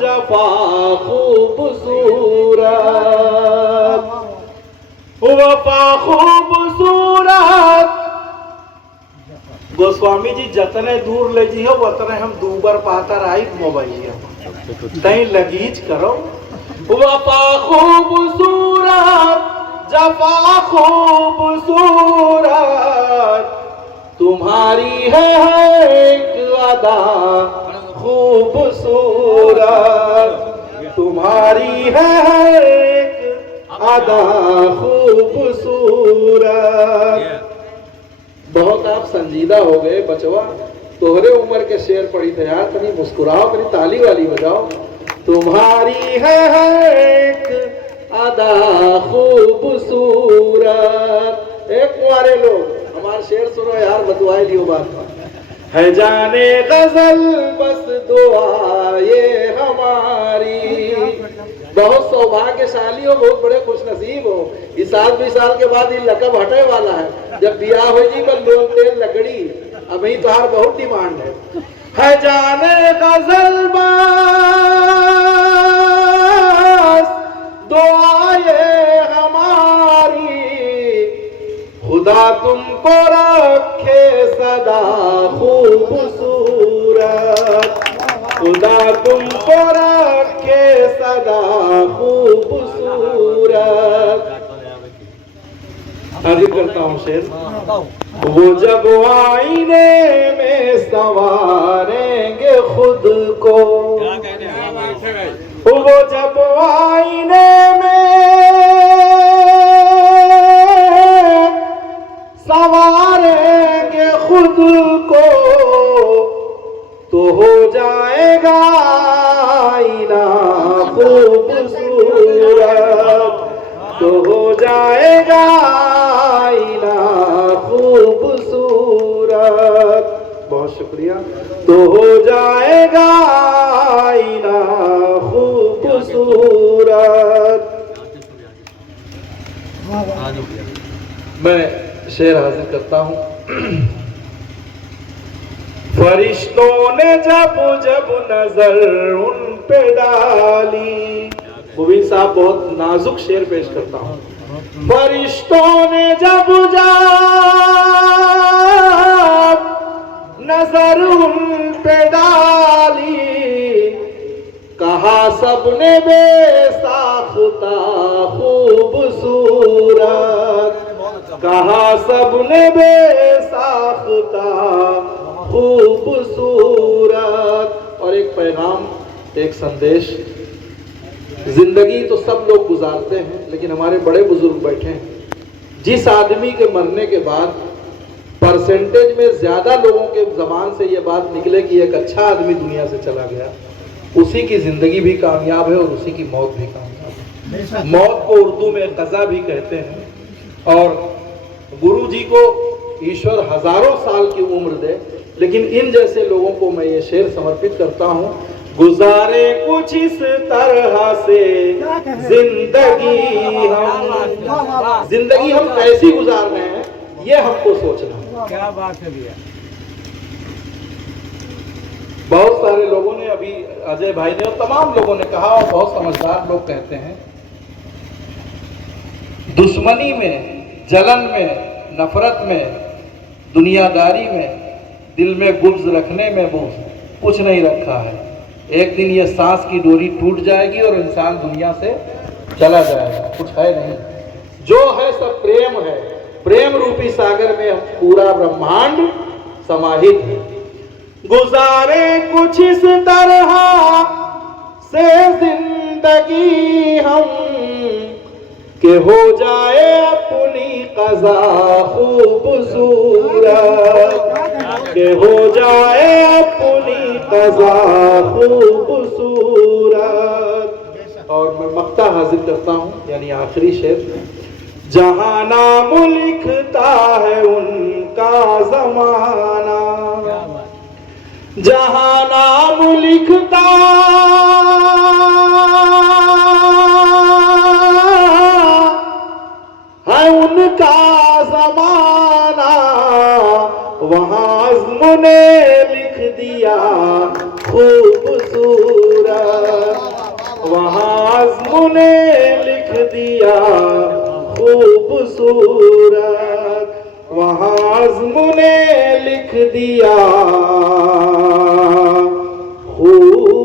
जफा खूबसूरत वफा खूबसूरत। गोस्वामी जी जतने दूर ले जी हो उतने हम दूबर पातर आई मोबाइल तई लगीज करो। वफा खूबसूरत जफा खूबसूरत तुम्हारी है एक अदा खूबसूरत तुम्हारी है एक अदा खूबसूरत। बहुत आप संजीदा हो गए बचवा, तोहरे उम्र के शेर पढ़ी थे यार, कभी मुस्कुराओ, कभी ताली वाली बजाओ। तुम्हारी है एक अदा खूबसूरत। एक कुंवारे लोग हमारे शेर सुनो यार, बतवाए लियो बात है जाने गजल बस दुआ ये हमारी। बहुत सौभाग्यशाली हो, बहुत बड़े खुशनसीब हो। इस साल 20 साल के बाद ये लकब हटे वाला है। जब बियाह हो जी बस लोन तेल लकड़ी, अभी तो हर बहुत डिमांड है जाने गजल बस दुआ ये हमारी। खुदा तुमको रखे सदा खूबसूरत खुदा तुमको रखे सदा खूबसूरत। आगे करता हूँ शेर। वो जब आईने में संवारेंगे खुद को, वो जब आईने में संवारेंगे खुद को तो हो जाएगा आईना खूबसूरत तो हो जाएगा आईना खूबसूरत। बहुत शुक्रिया। तो हो जाएगा आईना खूबसूरत। मैं शेर हाजिर करता हूं। फरिश्तों ने जब जब नजर उन पे डाली। मुबीन साहब बहुत नाजुक शेर पेश करता हूं। फरिश्तों ने जब जब नजर उन पे डाली, कहा सबने बेसाख्ता खूबसूरत कहा सबने बेसाख्ता खूबसूरत। और एक पैगाम, एक संदेश। जिंदगी तो सब लोग गुजारते हैं, लेकिन हमारे बड़े बुजुर्ग बैठे हैं। जिस आदमी के मरने के बाद परसेंटेज में ज्यादा लोगों के जबान से ये बात निकले कि एक अच्छा आदमी दुनिया से चला गया, उसी की जिंदगी भी कामयाब है और उसी की मौत भी कामयाब है। मौत को उर्दू में कज़ा भी कहते हैं। और गुरु जी को ईश्वर हजारों साल की उम्र दे, लेकिन इन जैसे लोगों को मैं ये शेर समर्पित करता हूँ। गुजारे कुछ इस तरह से जिंदगी हम कैसी गुजार रहे हैं, ये हमको सोचना है। क्या बात है भैया। बहुत सारे लोगों ने, अभी अजय भाई ने और तमाम लोगों ने कहा, और बहुत समझदार लोग कहते हैं, दुश्मनी में, जलन में, नफरत में, दुनियादारी में, दिल में गुब्ज रखने में वो कुछ नहीं रखा है। एक दिन ये सांस की डोरी टूट जाएगी और इंसान दुनिया से चला जाएगा, कुछ है नहीं। जो है सब प्रेम है। प्रेम रूपी सागर में पूरा ब्रह्मांड समाहित है। गुजारे कुछ इस तरह से जिंदगी हम कि हो जाए अपनी क़ज़ा खूबसूरत कि हो जाए अपनी क़ज़ा खूबसूरत। और मैं मक्ता हाजिर करता हूँ, यानी आखिरी शेर। जहाँ नाम लिखता है उनका ज़माना, जहाँ नाम लिखता है उनका ज़माना, वहाँ अज़्म ने लिख दिया खूबसूरत दिया खूबसूरत, वहाँ आज़्म ने लिख दिया खूब